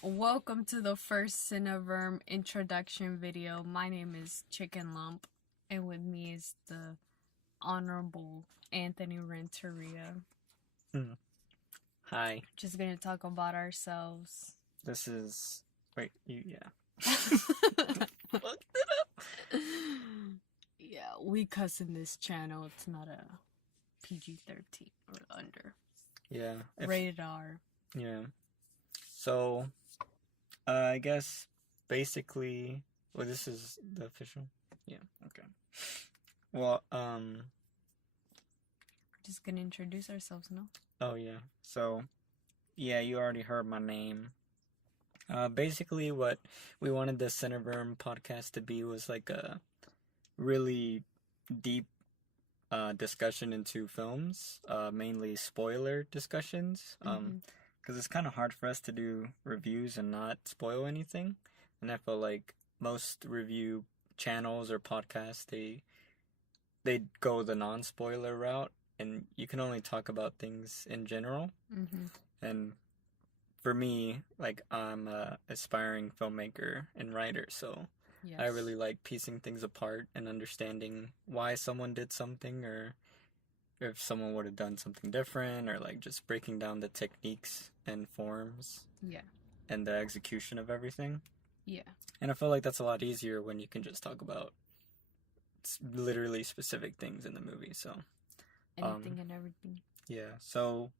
Welcome to the first Cineverm introduction video. My name is Chicken Lump, and with me is the Honorable Anthony Renteria. Hi. Just gonna talk about ourselves. This is... Wait, yeah. Fucked it up. Yeah, we cuss in this channel. It's not a PG-13 or under. Yeah. Rated R. Yeah. So, I guess, basically... Well, this is the official? Yeah, okay. Well, Just gonna introduce ourselves, no? Oh, yeah. So, yeah, you already heard my name. Basically, what we wanted the Cineverm podcast to be was like a really deep discussion into films, mainly spoiler discussions, because it's kind of hard for us to do reviews and not spoil anything. And I feel like most review channels or podcasts, they go the non-spoiler route, and you can only talk about things in general. And for me, like, I'm a aspiring filmmaker and writer, so Yes. I really like piecing things apart and understanding why someone did something, or if someone would have done something different, or like just breaking down the techniques and forms. Yeah. And the execution of everything. Yeah. And I feel like that's a lot easier when you can just talk about literally specific things in the movie. So anything and everything. Yeah. So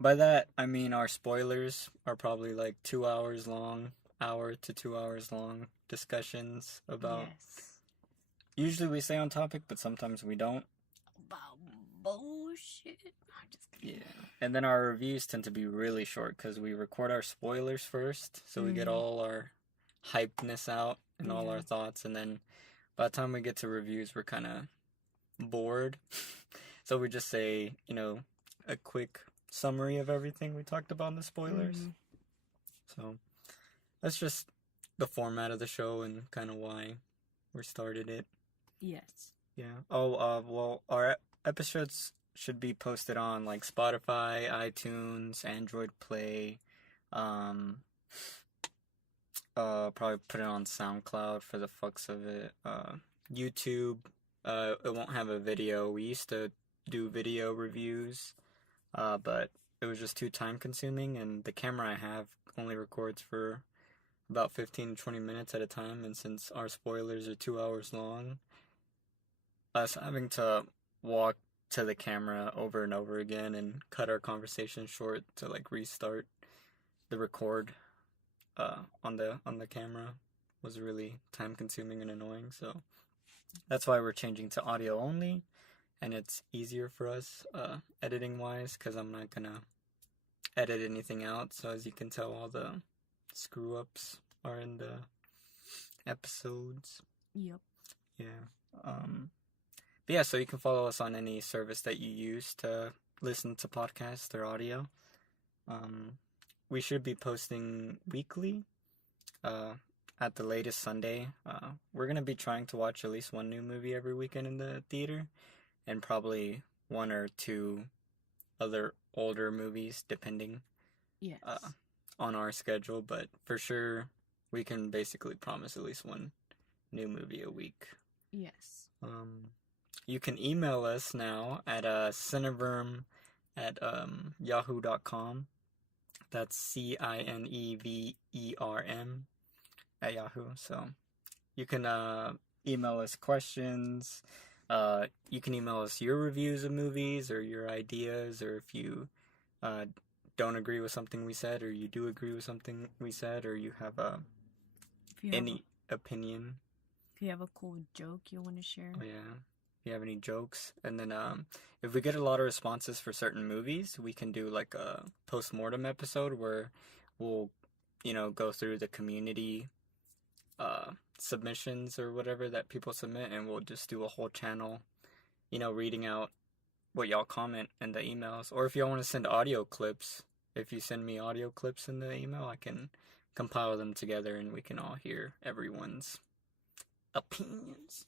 by that I mean our spoilers are probably like 2 hours long, hour to 2 hours long discussions about. Yes. Usually we stay on topic, but sometimes we don't. About bullshit. I'm just kidding. Yeah. And then our reviews tend to be really short because we record our spoilers first, so we get all our hypeness out and all our thoughts, and then by the time we get to reviews, we're kind of bored. So we just say, a quick summary of everything we talked about in the spoilers. So that's just the format of the show and kind of why we started it. Yes. Yeah. Oh, well, our episodes should be posted on like Spotify, iTunes, Android Play, probably put it on SoundCloud for the fucks of it. YouTube, it won't have a video. We used to do video reviews, but it was just too time consuming, and the camera I have only records for about 15 to 20 minutes at a time, and since our spoilers are 2 hours long, us having to walk to the camera over and over again and cut our conversation short to like restart the record on the camera was really time consuming and annoying. So that's why we're changing to audio only, and it's easier for us editing wise because I'm not gonna edit anything out. So as you can tell, all the screw ups are in the episodes. Yep. Yeah. But yeah, so you can follow us on any service that you use to listen to podcasts or audio. We should be posting weekly, at the latest Sunday. We're going to be trying to watch at least one new movie every weekend in the theater, and probably one or two other older movies, depending Yes. On our schedule. But for sure, we can basically promise at least one new movie a week. Yes. You can email us now at Cineverm at yahoo.com. That's Cineverm at Yahoo. So you can email us questions. You can email us your reviews of movies or your ideas, or if you don't agree with something we said, or you do agree with something we said, or you have any opinion. If you have a cool joke you want to share. Oh, yeah. If you have any jokes. And then if we get a lot of responses for certain movies, we can do like a post-mortem episode where we'll, go through the community submissions or whatever that people submit, and we'll just do a whole channel, reading out what y'all comment in the emails. Or if y'all want to send audio clips, if you send me audio clips in the email, I can compile them together and we can all hear everyone's opinions.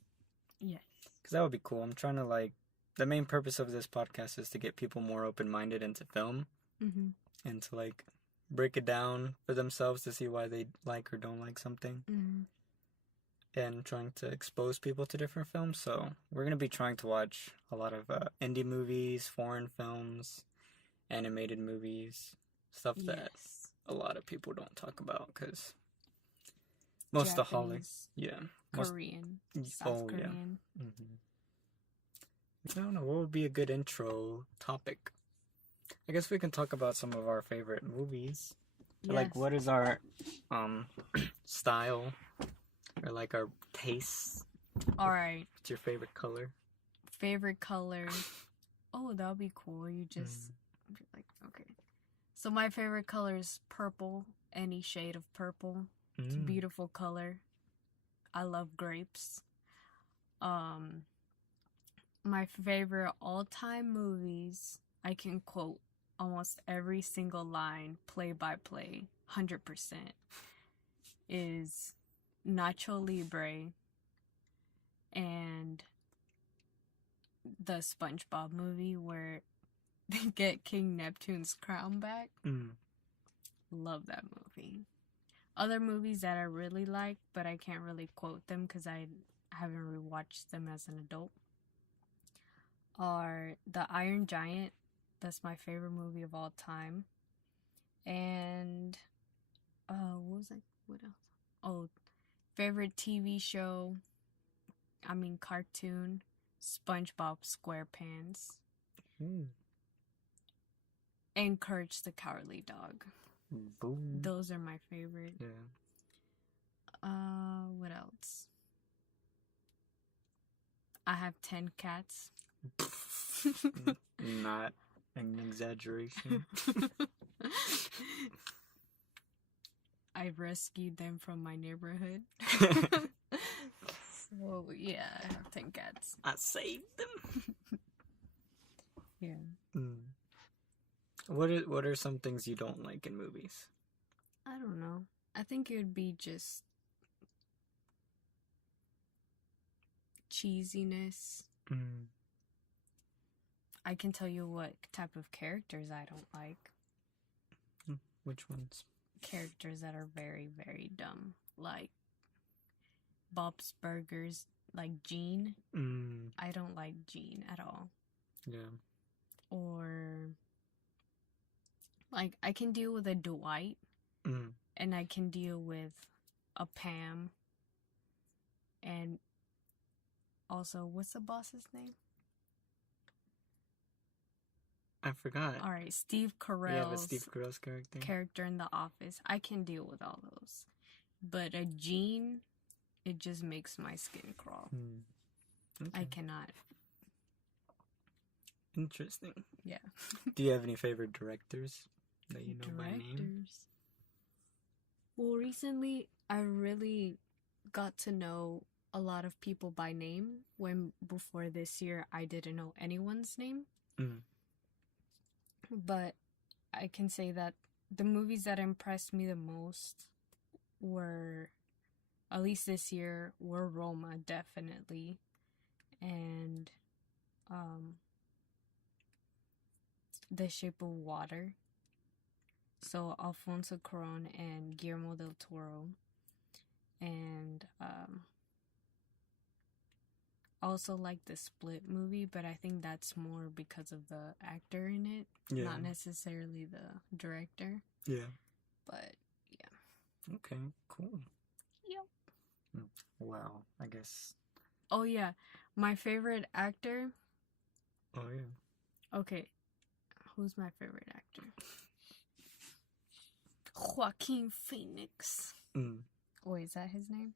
Yes. Because that would be cool. I'm trying to the main purpose of this podcast is to get people more open-minded into film, and to break it down for themselves to see why they like or don't like something, and trying to expose people to different films. So we're gonna be trying to watch a lot of indie movies, foreign films, animated movies, stuff that Yes. a lot of people don't talk about because most of Holly, Japanese, yeah, Korean, South oh yeah. Korean. I don't know what would be a good intro topic. I guess we can talk about some of our favorite movies. Yes. Like, what is our style or like our tastes? All right. What's your favorite color? Favorite color. Oh, that would be cool. You just be like, okay. So my favorite color is purple. Any shade of purple. It's a beautiful color. I love grapes. My favorite all-time movies, I can quote almost every single line, play by play, 100%, is Nacho Libre and the SpongeBob movie where they get King Neptune's crown back. Love that movie. Other movies that I really like, but I can't really quote them because I haven't rewatched them as an adult, are The Iron Giant. That's my favorite movie of all time. And what was it? What else? Oh, favorite TV show. Cartoon. SpongeBob SquarePants. And Courage the Cowardly Dog. Boom. Those are my favorite. Yeah. What else? I have 10 cats. Not an exaggeration. I rescued them from my neighborhood. So, yeah, I have 10 cats. I saved them. Yeah. What are some things you don't like in movies? I don't know. I think it would be just cheesiness. I can tell you what type of characters I don't like. Which ones? Characters that are very, very dumb. Like Bob's Burgers, like Gene. I don't like Gene at all. Yeah. Or like I can deal with a Dwight, and I can deal with a Pam. And also, what's the boss's name? I forgot. All right, Steve Carell's. Yeah, but Steve Carell's character in The Office. I can deal with all those, but a Gene, it just makes my skin crawl. Okay. I cannot. Interesting. Yeah. Do you have any favorite directors that you know by name? Well, recently I really got to know a lot of people by name. When before this year I didn't know anyone's name. But I can say that the movies that impressed me the most were, at least this year, were Roma, definitely. And The Shape of Water. So Alfonso Cuarón and Guillermo del Toro. And also like the Split movie, but I think that's more because of the actor in it, not necessarily the director. Yeah. But yeah. Okay, cool. Yep. Well, I guess. Oh yeah, my favorite actor. Oh yeah. Okay, who's my favorite actor? Joaquin Phoenix. Wait, is that his name?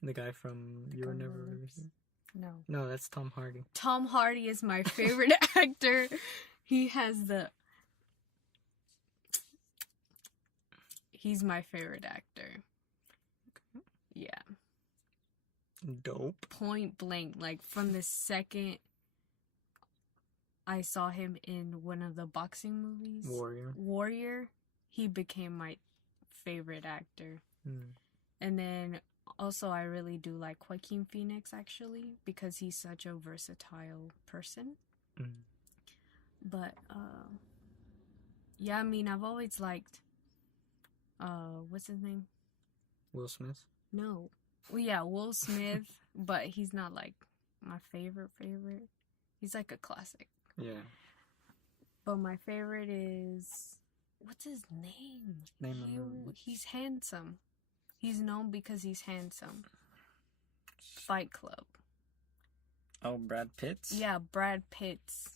The guy from You Were Never Really Here? No, that's Tom Hardy. Tom Hardy is my favorite actor. He's my favorite actor. Okay. Yeah. Dope. Point blank, like from the second I saw him in one of the boxing movies, Warrior, he became my favorite actor. And then also I really do like Joaquin Phoenix, actually, because he's such a versatile person. But yeah, I mean, I've always liked what's his name? Will Smith? No. Well, yeah, Will Smith, but he's not like my favorite. He's like a classic. Yeah. But my favorite is, what's his name? He's handsome. He's known because he's handsome. Fight Club. Oh, Brad Pitt's? Yeah, Brad Pitt's.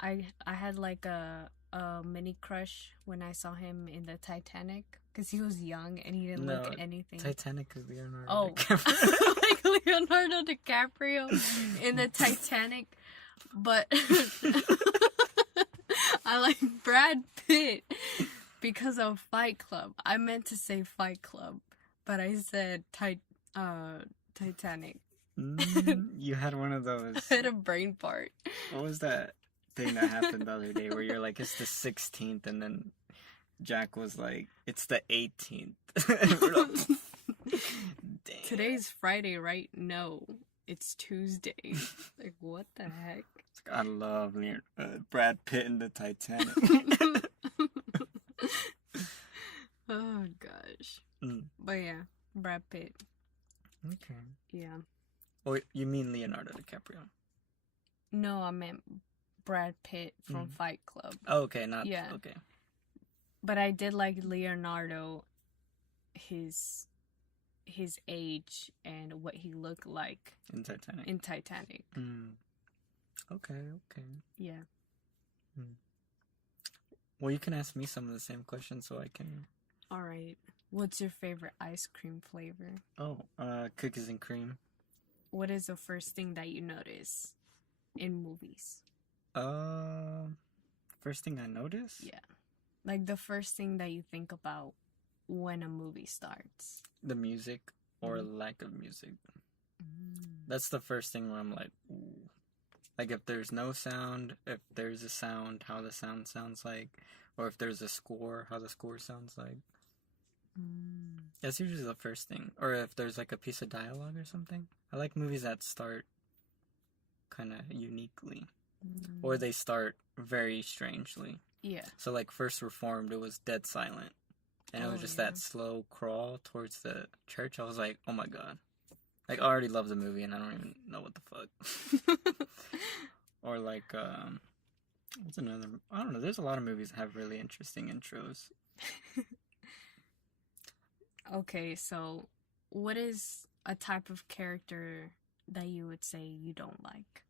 I had like a mini crush when I saw him in the Titanic because he was young and he didn't look at anything. Titanic is Leonardo DiCaprio. Like Leonardo DiCaprio in the Titanic, but I like Brad Pitt because of Fight Club. I meant to say Fight Club, but I said Titanic. You had one of those. I had a brain fart. What was that thing that happened the other day where you're like, it's the 16th, and then Jack was like, it's the 18th. Damn. Today's Friday, right? No, it's Tuesday. Like, what the heck? I love Brad Pitt in the Titanic. Oh, gosh. But yeah, Brad Pitt. Okay. Yeah. Oh, you mean Leonardo DiCaprio? No, I meant Brad Pitt from Fight Club. Oh, okay, not... Yeah. Okay. But I did like Leonardo, his age and what he looked like. In Titanic. Okay. Yeah. Well, you can ask me some of the same questions so I can... Alright. What's your favorite ice cream flavor? Oh, cookies and cream. What is the first thing that you notice in movies? First thing I notice? Yeah. Like the first thing that you think about when a movie starts. The music or lack of music. That's the first thing where I'm like, ooh. Like if there's no sound, if there's a sound, how the sound sounds like. Or if there's a score, how the score sounds like. That's usually the first thing. Or if there's like a piece of dialogue or something. I like movies that start kind of uniquely. Or they start very strangely. Yeah. So like First Reformed, it was dead silent. And it was just that slow crawl towards the church. I was like, oh my god. Like, I already love the movie and I don't even know what the fuck. Or like, what's another? I don't know. There's a lot of movies that have really interesting intros. Okay, so what is a type of character that you would say you don't like?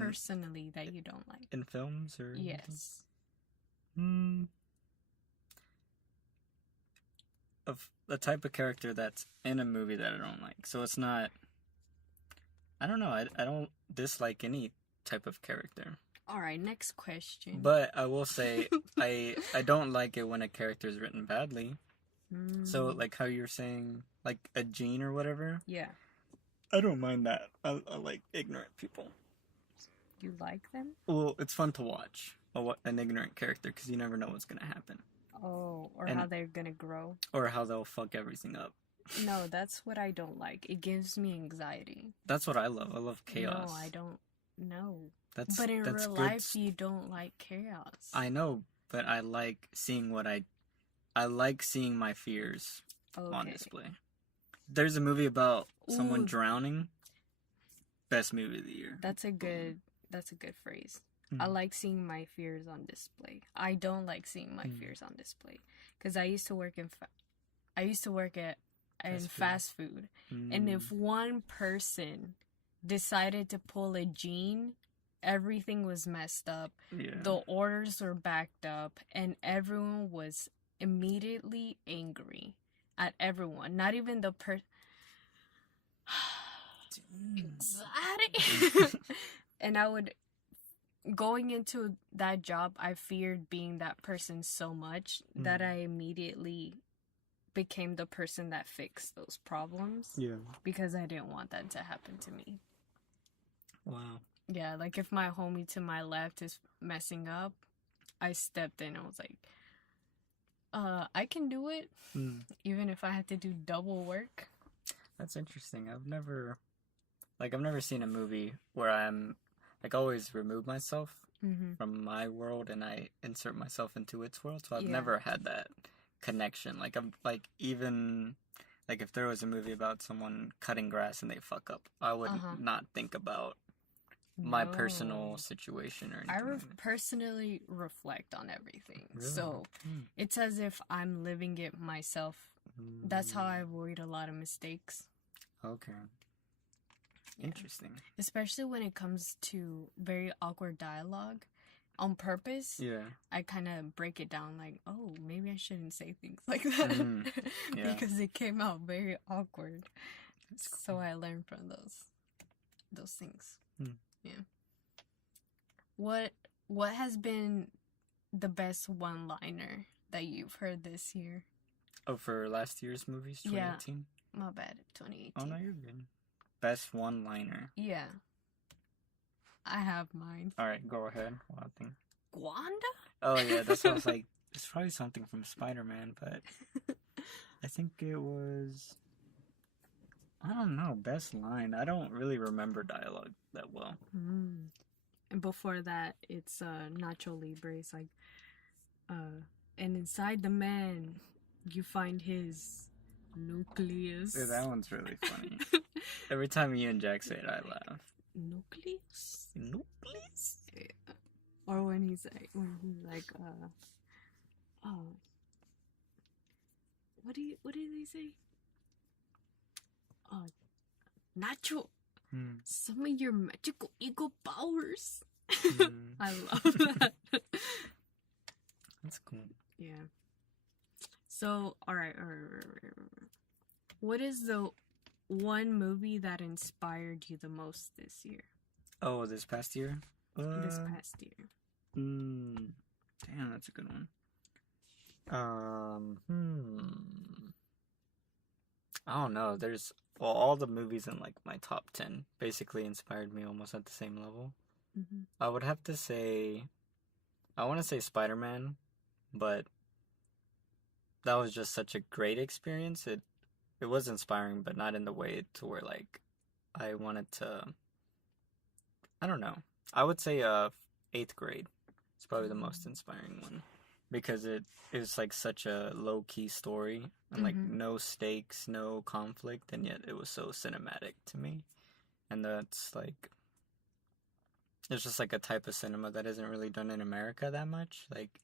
Personally, that you don't like? In films or? Yes. Of the type of character that's in a movie that I don't like. So it's not... I don't know. I don't dislike any type of character. Alright, next question. But I will say, I don't like it when a character is written badly. So, like how you're saying, like a Gene or whatever. Yeah. I don't mind that. I like ignorant people. You like them? Well, it's fun to watch an ignorant character because you never know what's going to happen. Oh, or how they're going to grow. Or how they'll fuck everything up. No, that's what I don't like. It gives me anxiety. That's what I love. I love chaos. No, I don't know. But in real life, you don't like chaos. I know, but I like seeing I like seeing my fears on display. There's a movie about someone drowning. Best movie of the year. That's a good phrase. I like seeing my fears on display. I don't like seeing my fears on display because I used to work in fast food. And if one person decided to pull a Gene, everything was messed up. Yeah. The orders were backed up and everyone was immediately angry at everyone. Not even the anxiety. And going into that job, I feared being that person so much that I immediately became the person that fixed those problems. Yeah. Because I didn't want that to happen to me. Wow. Yeah, like if my homie to my left is messing up, I stepped in and was like, I can do it, even if I had to do double work. That's interesting. I've never seen a movie where I'm, like, always remove myself from my world and I insert myself into its world. So I've never had that connection. Like I'm like even like if there was a movie about someone cutting grass and they fuck up, I would not think about my personal situation or anything. Personally reflect on everything. Really? So it's as if I'm living it myself. That's how I avoid a lot of mistakes. Okay. Interesting. Especially when it comes to very awkward dialogue. On purpose, I kind of break it down like, oh, maybe I shouldn't say things like that. Because it came out very awkward. That's cool. So I learned from those things. Yeah. What has been the best one-liner that you've heard this year? Oh, for last year's movies, 2018? Yeah, my bad, 2018. Oh, no, you're good. Best one-liner. Yeah. I have mine. Alright, go ahead. Wild thing. Gwanda? Oh, yeah, that's what I was like. It's probably something from Spider-Man, but I think it was... I don't know, best line. I don't really remember dialogue that well. And before that, it's Nacho Libre. It's like, and inside the man, you find his nucleus. Yeah, that one's really funny. Every time you and Jack say it, I laugh. Nucleus? Nucleus? Yeah. Or when he's like, what did they say? Nacho, some of your magical ego powers. I love that. That's cool. Yeah. So, all right. What is the one movie that inspired you the most this year? Oh, this past year? This past year. Damn, that's a good one. I don't know. All the movies in like my top 10 basically inspired me almost at the same level. I would have to say, I want to say Spider-Man, but that was just such a great experience. It was inspiring, but not in the way to where like I wanted to. I don't know. I would say 8th grade is probably the most inspiring one because it is like such a low key story and like no stakes, no conflict, and yet it was so cinematic to me. And that's like, it's just like a type of cinema that isn't really done in America that much. Like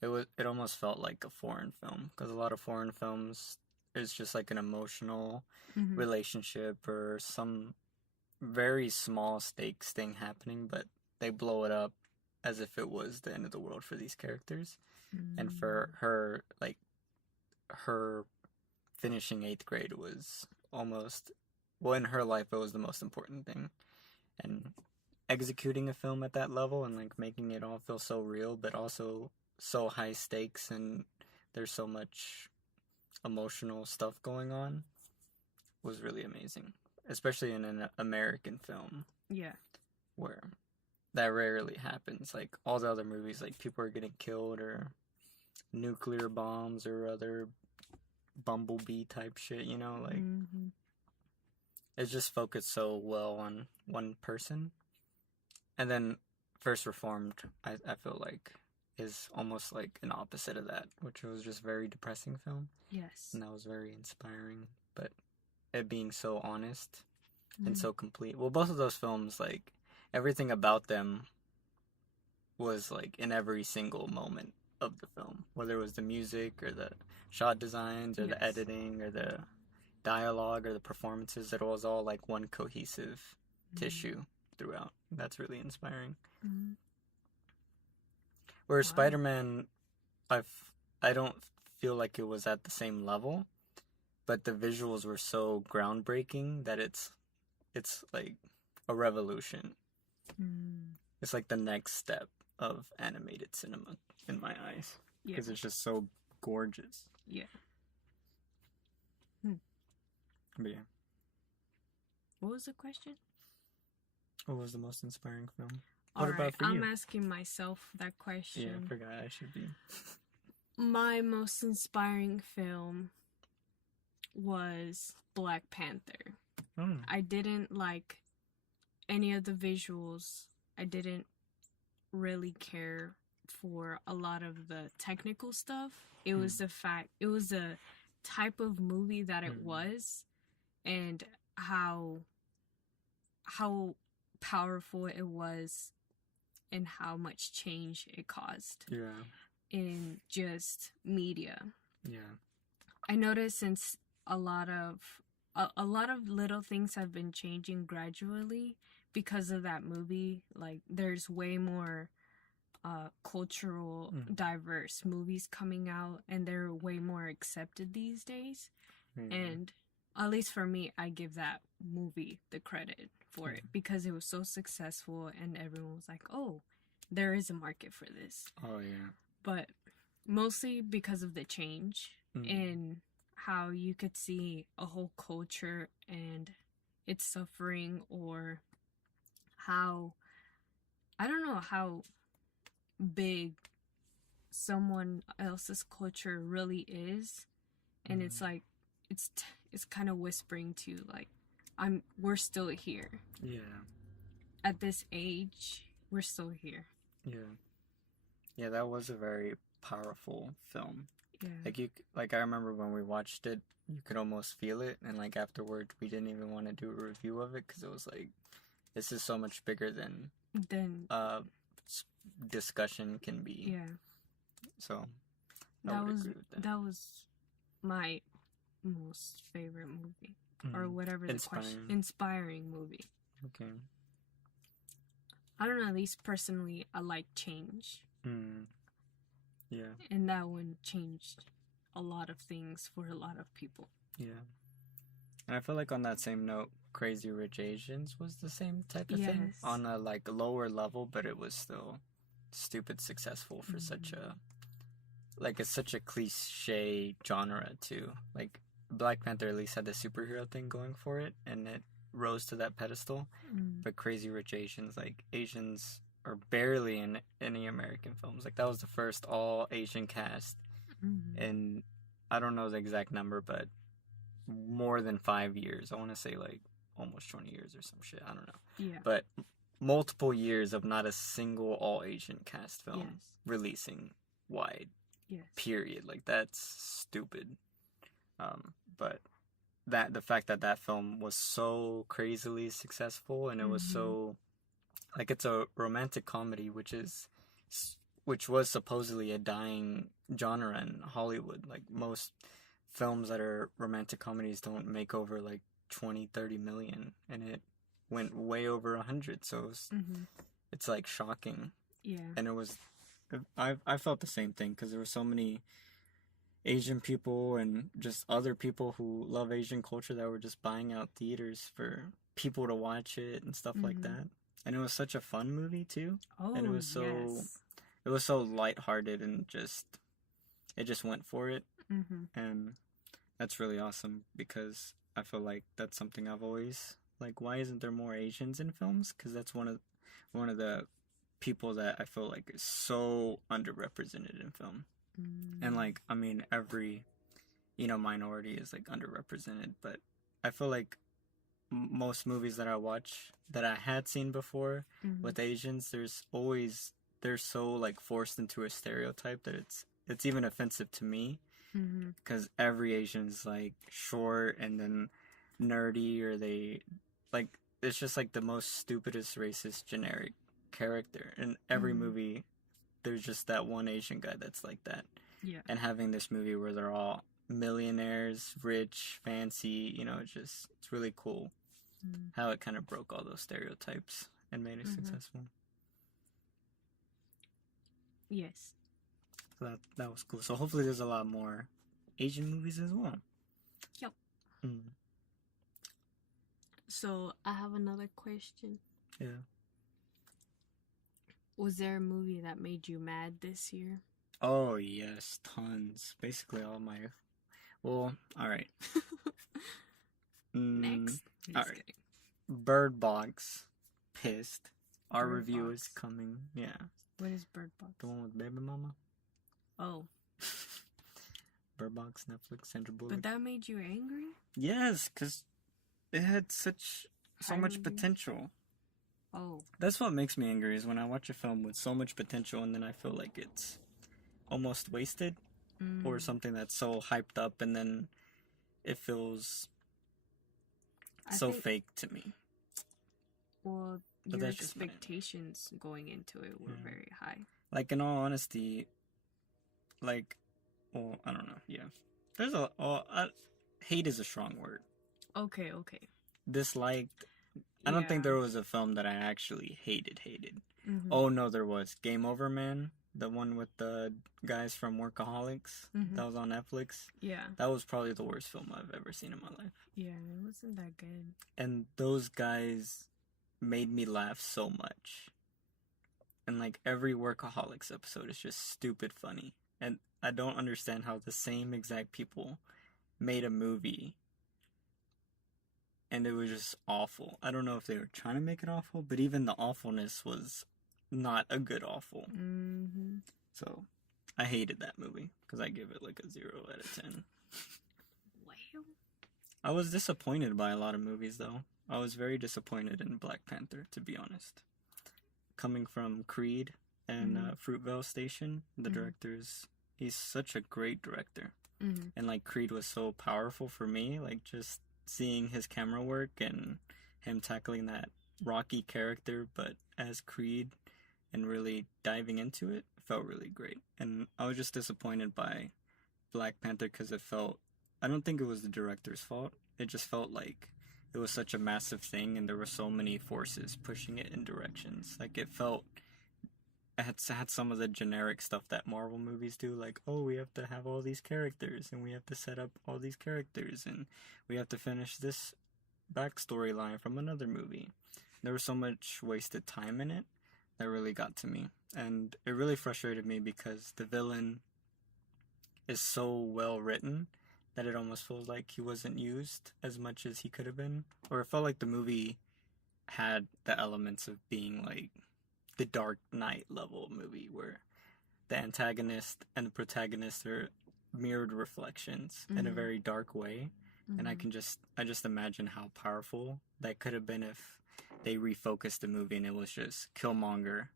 it almost felt like a foreign film because a lot of foreign films is just like an emotional relationship or some very small stakes thing happening, but they blow it up as if it was the end of the world for these characters. And for her, like, her finishing 8th grade was almost, well, in her life, it was the most important thing. And executing a film at that level and, like, making it all feel so real, but also so high stakes and there's so much emotional stuff going on was really amazing. Especially in an American film. Yeah. Where that rarely happens. Like, all the other movies, like, people are getting killed or nuclear bombs or other bumblebee type shit, you know? Like, it's just focused so well on one person. And then First Reformed, I feel like, is almost like an opposite of that, which was just very depressing film. Yes. And that was very inspiring. But it being so honest and so complete. Well, both of those films, like, everything about them was, like, in every single moment of the film. Whether it was the music or the shot designs or the editing or the dialogue or the performances, it was all, like, one cohesive tissue throughout. That's really inspiring. Whereas Spider-Man, I don't feel like it was at the same level. But the visuals were so groundbreaking that it's like a revolution. It's like the next step of animated cinema in my eyes. Because it's just so gorgeous. Yeah. But yeah. What was the question? What was the most inspiring film? What about for you? I'm asking myself that question. Yeah, I forgot I should be. My most inspiring film was Black Panther. I didn't like any of the visuals. I didn't really care for a lot of the technical stuff. It was it was the type of movie that it was, and how powerful it was, and how much change it caused. Yeah. In just media. Yeah. I noticed since a lot of little things have been changing gradually because of that movie. Like, there's way more cultural diverse movies coming out, and they're way more accepted these days. And at least for me, I give that movie the credit for it, because it was so successful and everyone was like, oh, there is a market for this. Oh yeah. But mostly because of the change in how you could see a whole culture and its suffering, or how, I don't know, how big someone else's culture really is. And it's like, it's kind of whispering to, like, we're still here. Yeah. At this age, we're still here. Yeah. Yeah, that was a very powerful film. Yeah. Like I remember when we watched it, you could almost feel it, and like afterward, we didn't even want to do a review of it because it was like, this is so much bigger than discussion can be. Yeah. So I would agree with that. That was my most favorite movie, or whatever the question. Inspiring movie. Okay. I don't know. At least personally, I like change. Yeah. And that one changed a lot of things for a lot of people. Yeah. And I feel like on that same note, Crazy Rich Asians was the same type of thing. On a like lower level, but it was still stupid successful for such a, like, it's such a cliche genre too. Like, Black Panther at least had the superhero thing going for it, and it rose to that pedestal. But Crazy Rich Asians, like, Asians are barely in any American films. Like, that was the first all Asian cast, and I don't know the exact number, but more than 5 years. I want to say like almost 20 years or some shit. I don't know. Yeah. But multiple years of not a single all Asian cast film releasing wide. Yes. Period. Like, that's stupid. But the fact that film was so crazily successful, and it was so, like, it's a romantic comedy, which was supposedly a dying genre in Hollywood. Like, most films that are romantic comedies don't make over like 20-30 million, and it went way over 100. So it's like shocking. Yeah. And it was, I felt the same thing, because there were so many Asian people and just other people who love Asian culture that were just buying out theaters for people to watch it and stuff like that. And it was such a fun movie too. Oh, and it was so lighthearted, and it just went for it. And that's really awesome, because I feel like that's something I've always, like, why isn't there more Asians in films? Because that's one of the people that I feel like is so underrepresented in film. And, like, I mean, every, minority is, like, underrepresented, but I feel like most movies that I watch that I had seen before with Asians, they're so, like, forced into a stereotype that it's even offensive to me, because every Asian's, like, short and then nerdy, or they, like, it's just, like, the most stupidest racist generic character. In every movie, there's just that one Asian guy that's like that. Yeah. And having this movie where they're all millionaires, rich, fancy, it's really cool how it kind of broke all those stereotypes and made it successful. Yes. So that was cool. So hopefully there's a lot more Asian movies as well. Yep. So I have another question. Yeah. Was there a movie that made you mad this year? Oh, yes, tons. Basically all my... Well, alright. Next. Alright. Bird Box. Pissed. Our Bird review Box. is coming. Yeah. What is Bird Box? The one with Baby Mama. Oh. Bird Box, Netflix, Sandra Bullock. But that made you angry? Yes, because it had so much reviews? potential. Oh. That's what makes me angry, is when I watch a film with so much potential and then I feel like it's almost wasted, or something that's so hyped up and then it feels so fake to me. Well, your expectations going into it were very high. Like, in all honesty, like, well, I don't know, yeah. There's hate is a strong word. Okay. Disliked. I don't think there was a film that I actually hated. Oh, no, there was. Game Over, Man. The one with the guys from Workaholics. That was on Netflix. Yeah. That was probably the worst film I've ever seen in my life. Yeah, it wasn't that good. And those guys made me laugh so much. And, like, every Workaholics episode is just stupid funny. And I don't understand how the same exact people made a movie and it was just awful. I don't know if they were trying to make it awful, but even the awfulness was not a good awful. So I hated that movie because I give it like a 0 out of 10. Well, I was disappointed by a lot of movies, though. I was very disappointed in Black Panther, to be honest. Coming from Creed and Fruitvale Station, the director's, he's such a great director. And like Creed was so powerful for me, like just seeing his camera work and him tackling that rocky character, but as Creed, and really diving into it, felt really great. And I was just disappointed by Black Panther because it felt, I don't think it was the director's fault. It just felt like it was such a massive thing and there were so many forces pushing it in directions. Like it felt, it had some of the generic stuff that Marvel movies do, like, oh, we have to have all these characters and we have to set up all these characters and we have to finish this backstory line from another movie. There was so much wasted time in it that really got to me. And it really frustrated me because the villain is so well written that it almost feels like he wasn't used as much as he could have been. Or it felt like the movie had the elements of being like the Dark Knight level movie where the antagonist and the protagonist are mirrored reflections in a very dark way. And I just imagine how powerful that could have been if they refocused the movie and it was just Killmonger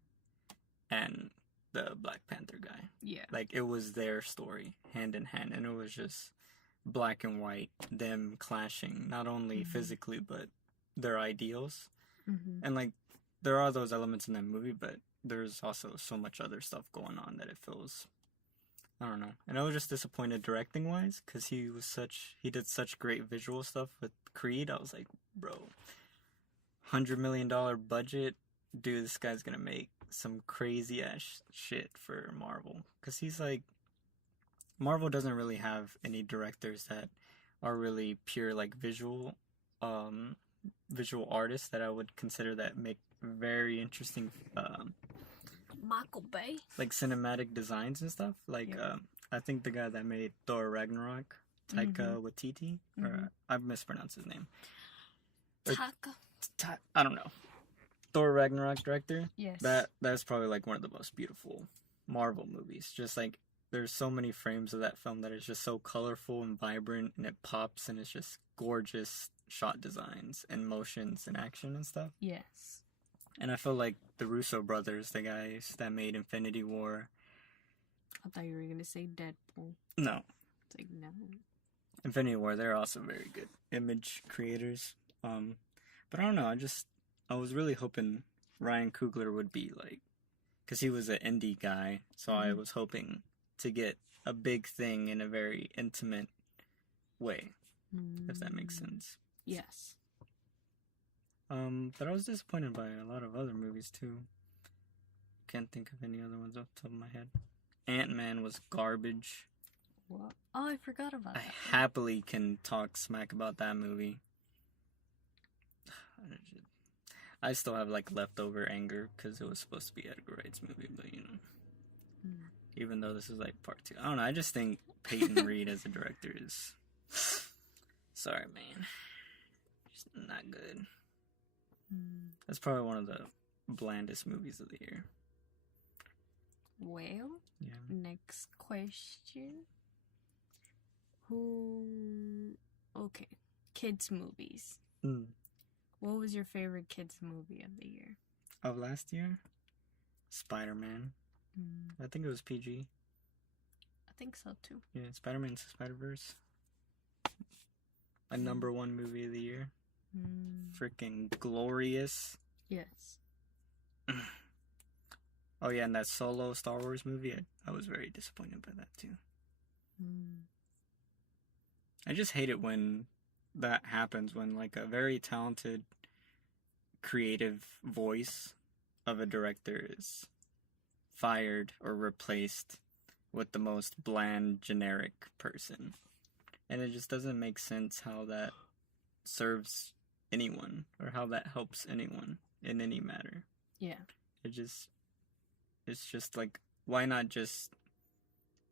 and the Black Panther guy. Yeah. Like, it was their story, hand in hand, and it was just black and white, them clashing, not only physically, but their ideals. And, like, there are those elements in that movie, but there's also so much other stuff going on that it feels, I don't know. And I was just disappointed directing-wise, because he did such great visual stuff with Creed. I was like, bro, $100 million budget, dude, this guy's gonna make some crazy ass shit for Marvel. Because he's like, Marvel doesn't really have any directors that are really pure like visual artists that I would consider that make very interesting Michael Bay, like cinematic designs and stuff. Like I think the guy that made Thor Ragnarok, Taika Waititi, or I've mispronounced his name. I don't know. Thor Ragnarok director. Yes. That's probably like one of the most beautiful Marvel movies. Just like there's so many frames of that film that is just so colorful and vibrant, and it pops, and it's just gorgeous shot designs and motions and action and stuff. Yes. And I feel like the Russo brothers, the guys that made Infinity War. I thought you were gonna say Deadpool. No. It's like no. Infinity War, they're also very good image creators. But I don't know, I was really hoping Ryan Coogler would be like, because he was an indie guy, so I was hoping to get a big thing in a very intimate way, if that makes sense. Yes. But I was disappointed by a lot of other movies too. Can't think of any other ones off the top of my head. Ant-Man was garbage. What? Oh, I forgot about that. I happily can talk smack about that movie. I still have like leftover anger because it was supposed to be Edgar Wright's movie, but you know, even though this is like part 2, I don't know. I just think Peyton Reed as a director is, sorry, man, just not good. That's probably one of the blandest movies of the year. Well, yeah. Next question. Okay, kids movies. What was your favorite kids movie of the year? Of last year? Spider-Man. I think it was PG. I think so too. Yeah, Spider-Man Into Spider-Verse. My number one movie of the year. Freaking glorious. Yes. Oh yeah, and that Solo Star Wars movie, I was very disappointed by that too. I just hate it when that happens, when like a very talented creative voice of a director is fired or replaced with the most bland generic person. And it just doesn't make sense how that serves anyone or how that helps anyone in any matter. Yeah. It's just like, why not just,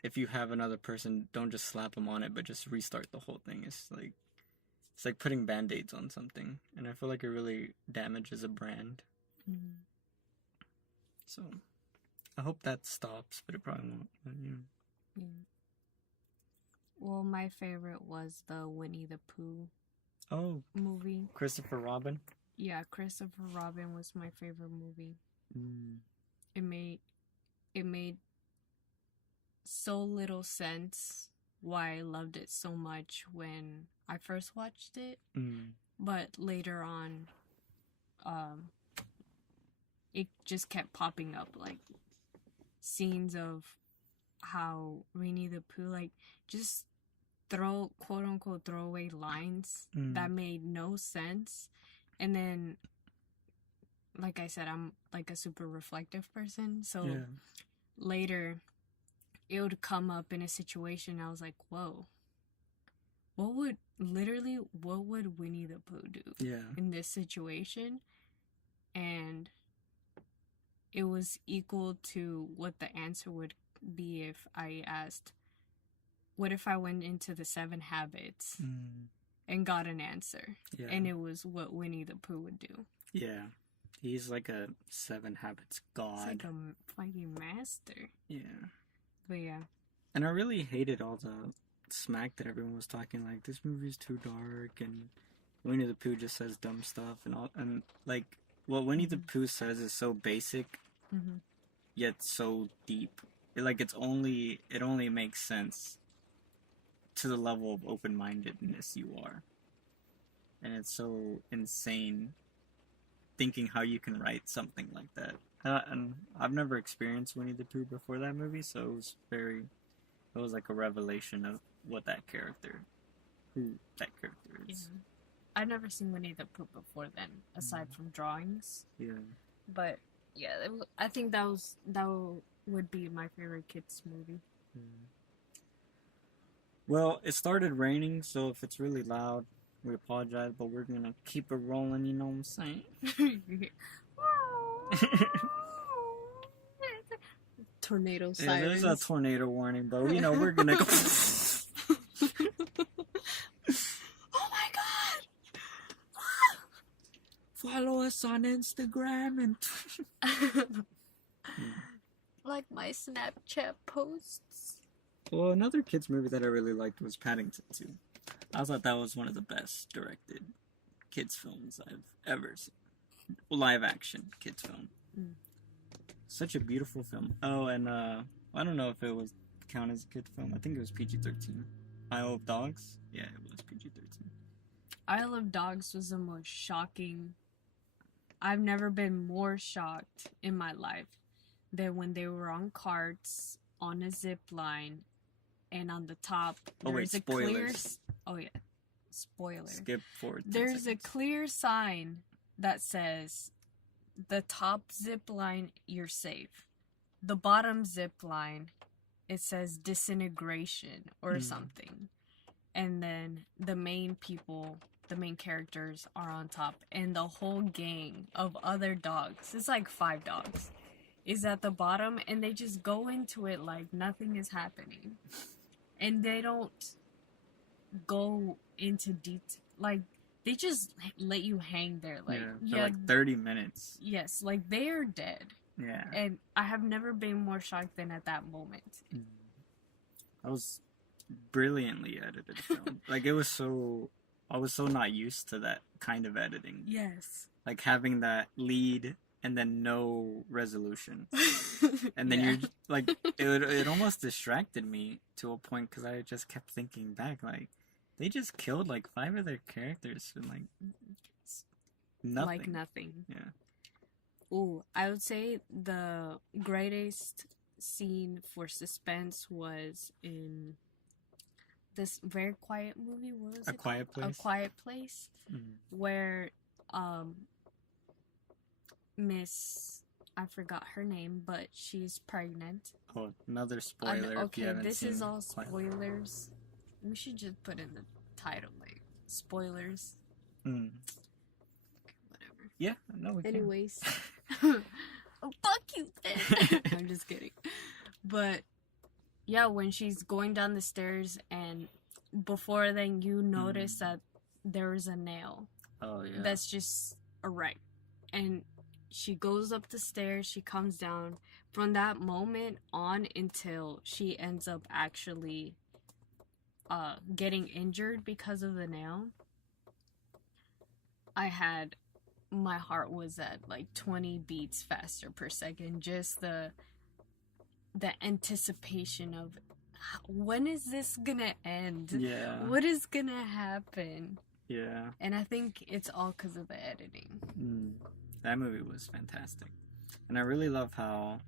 if you have another person, don't just slap them on it, but just restart the whole thing. It's like putting band-aids on something, and I feel like it really damages a brand. So I hope that stops, but it probably won't. But, yeah. Well, my favorite was the Winnie the Pooh movie. Christopher Robin? Yeah, Christopher Robin was my favorite movie. It made so little sense why I loved it so much when I first watched it. But later on, it just kept popping up, like scenes of how Winnie the Pooh, like, just quote unquote throwaway lines that made no sense. And then, like I said, I'm like a super reflective person, so later it would come up in a situation I was like, whoa, what would Winnie the Pooh do in this situation? And it was equal to what the answer would be if I asked, what if I went into the 7 Habits and got an answer? And it was what Winnie the Pooh would do. Yeah. He's like a 7 Habits god. He's like a fucking master. Yeah. But yeah. And I really hated all the smack that everyone was talking, like, this movie's too dark, and Winnie the Pooh just says dumb stuff, and all, and like, what Winnie the Pooh says is so basic, yet so deep. It only makes sense to the level of open-mindedness you are. And it's so insane thinking how you can write something like that. And I've never experienced Winnie the Pooh before that movie, so it was like a revelation of who that character is. Yeah. I've never seen Winnie the Pooh before then, aside from drawings. Yeah. But yeah, I think that would be my favorite kids movie. Well, it started raining, so if it's really loud, we apologize, but we're gonna keep it rolling, you know what I'm saying? Tornado sirens. Yeah, there's a tornado warning, but you know, we're gonna go. Oh my god! Follow us on Instagram and like my Snapchat posts. Well, another kids movie that I really liked was Paddington 2. I thought that was one of the best directed kids films I've ever seen. Live action kids film. Such a beautiful film. Oh, and I don't know if it was count as a kids film. I think it was PG-13. Isle of Dogs? Yeah, it was PG-13. Isle of Dogs was the most shocking. I've never been more shocked in my life than when they were on carts on a zip line, and on the top there's a clear. Oh yeah, spoiler. Skip forward. There's a clear sign that says, the top zip line, you're safe. The bottom zip line, it says disintegration or something. And then the main characters are on top. And the whole gang of other dogs, it's like 5 dogs, is at the bottom. And they just go into it like nothing is happening. And they don't go into detail. Like, they just let you hang there. Like, for like 30 minutes. Yes, like they are dead. Yeah. And I have never been more shocked than at that moment. That was brilliantly edited film. Like, it was so I was so not used to that kind of editing. Yes. Like having that lead and then no resolution. And then you're like, it almost distracted me to a point because I just kept thinking back, like, they just killed like 5 of their characters and like nothing. Like nothing. Yeah. Ooh, I would say the greatest scene for suspense was in this very quiet movie. What was it? Quiet Place. A Quiet Place, where Miss, I forgot her name, but she's pregnant. Oh, another spoiler. Okay, if you haven't this seen is all spoilers. We should just put in the title like spoilers. Okay, whatever. Yeah, no. Anyways. Oh, fuck you, then. I'm just kidding. But yeah, when she's going down the stairs and before then you notice that there is a nail. Oh yeah. That's just a wreck. And she goes up the stairs, she comes down. From that moment on until she ends up actually getting injured because of the nail, my heart was at like 20 beats faster per second. Just the anticipation of when is this gonna end? Yeah. What is gonna happen? Yeah. And I think it's all because of the editing. That movie was fantastic. And I really love how,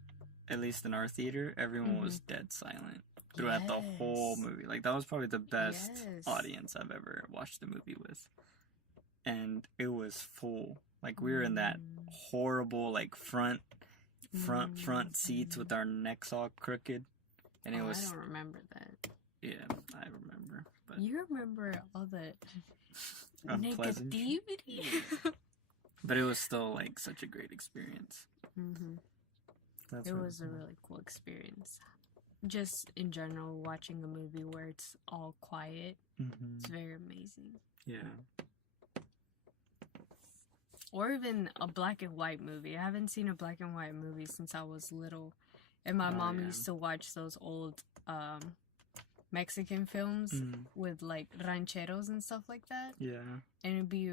at least in our theater, everyone was dead silent throughout the whole movie. Like, that was probably the best audience I've ever watched a movie with. And it was full. Like, we were in that horrible, like, front seats with our necks all crooked. And it was... I don't remember that. Yeah, I remember. But you remember all the unpleasant negativity? But it was still, like, such a great experience. It was a really cool experience. Just in general, watching a movie where it's all quiet, it's very amazing. Yeah. Or even a black and white movie. I haven't seen a black and white movie since I was little. And my mom used to watch those old Mexican films with like rancheros and stuff like that. Yeah. And it'd be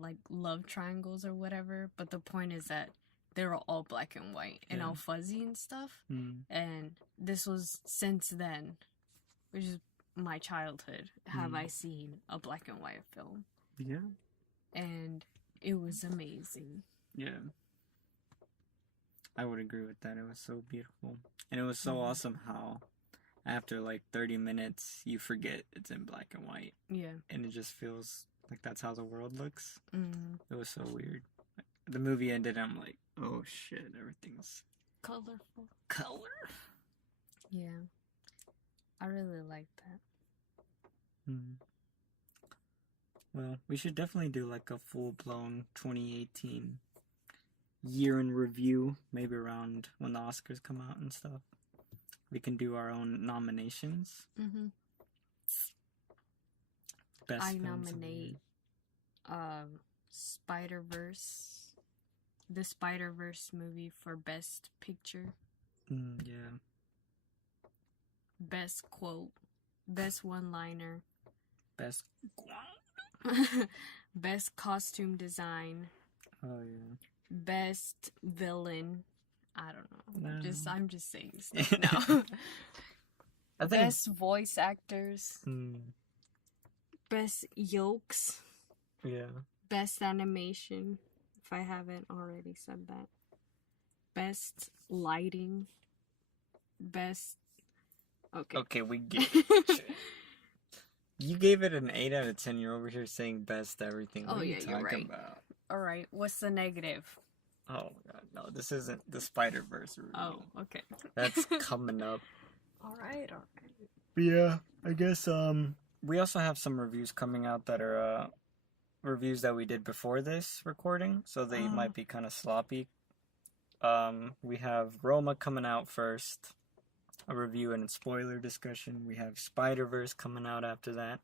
like love triangles or whatever. But the point is that they were all black and white and all fuzzy and stuff. And this was since then, which is my childhood, have I seen a black and white film. Yeah. And it was amazing. Yeah. I would agree with that. It was so beautiful. And it was so awesome how after like 30 minutes, you forget it's in black and white. Yeah. And it just feels like that's how the world looks. It was so weird. The movie ended and I'm like, oh shit, everything's colorful. Color? Yeah. I really like that. Well, we should definitely do like a full-blown 2018 year in review, maybe around when the Oscars come out and stuff. We can do our own nominations. Best I nominate Spider-Verse, the Spider-Verse movie for Best Picture. Yeah. Best quote, best one-liner, best best costume design. Oh yeah. Best villain. I don't know. No. I'm just saying stuff now. Best voice actors. Best yolks. Yeah. Best animation, if I haven't already said that. Best lighting. Best... Okay, we get it. You gave it an 8 out of 10. You're over here saying best everything. What are you talking right. about? Alright, what's the negative? Oh, God, no. This isn't the Spider-Verse review. Oh, okay. That's coming up. Alright. But yeah, I guess, we also have some reviews coming out that are, reviews that we did before this recording, so they might be kind of sloppy. We have Roma coming out first, a review and a spoiler discussion. We have Spider-Verse coming out after that.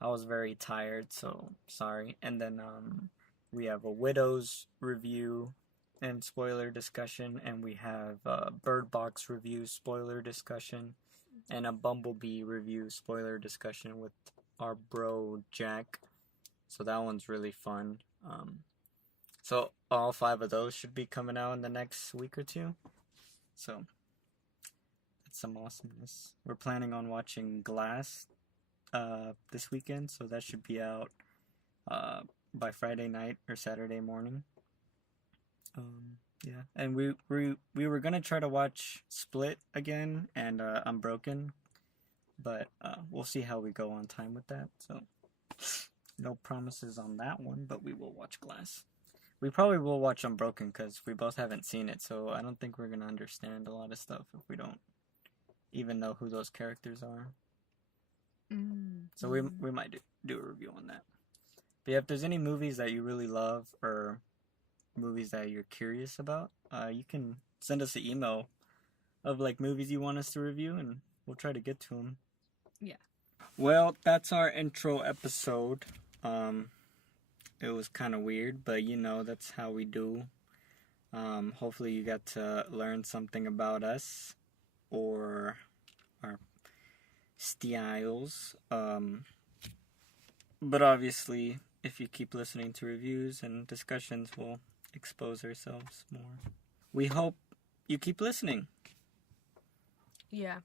I was very tired, so sorry. And then, we have a Widows review and spoiler discussion, and we have a Bird Box review spoiler discussion, and a Bumblebee review spoiler discussion with our bro Jack. So that one's really fun. So all 5 of those should be coming out in the next week or two. So that's some awesomeness. We're planning on watching Glass this weekend, so that should be out by Friday night or Saturday morning. Yeah, and we were gonna try to watch Split again and Unbroken, but we'll see how we go on time with that. So no promises on that one, but we will watch Glass. We probably will watch Unbroken because we both haven't seen it, so I don't think we're gonna understand a lot of stuff if we don't even know who those characters are. So we might do a review on that. But yeah, if there's any movies that you really love or movies that you're curious about, you can send us an email of like movies you want us to review, and we'll try to get to them. Yeah. Well, that's our intro episode. It was kind of weird, but that's how we do. Hopefully you got to learn something about us or our styles. But obviously, if you keep listening to reviews and discussions, we'll expose ourselves more. We hope you keep listening. Yeah.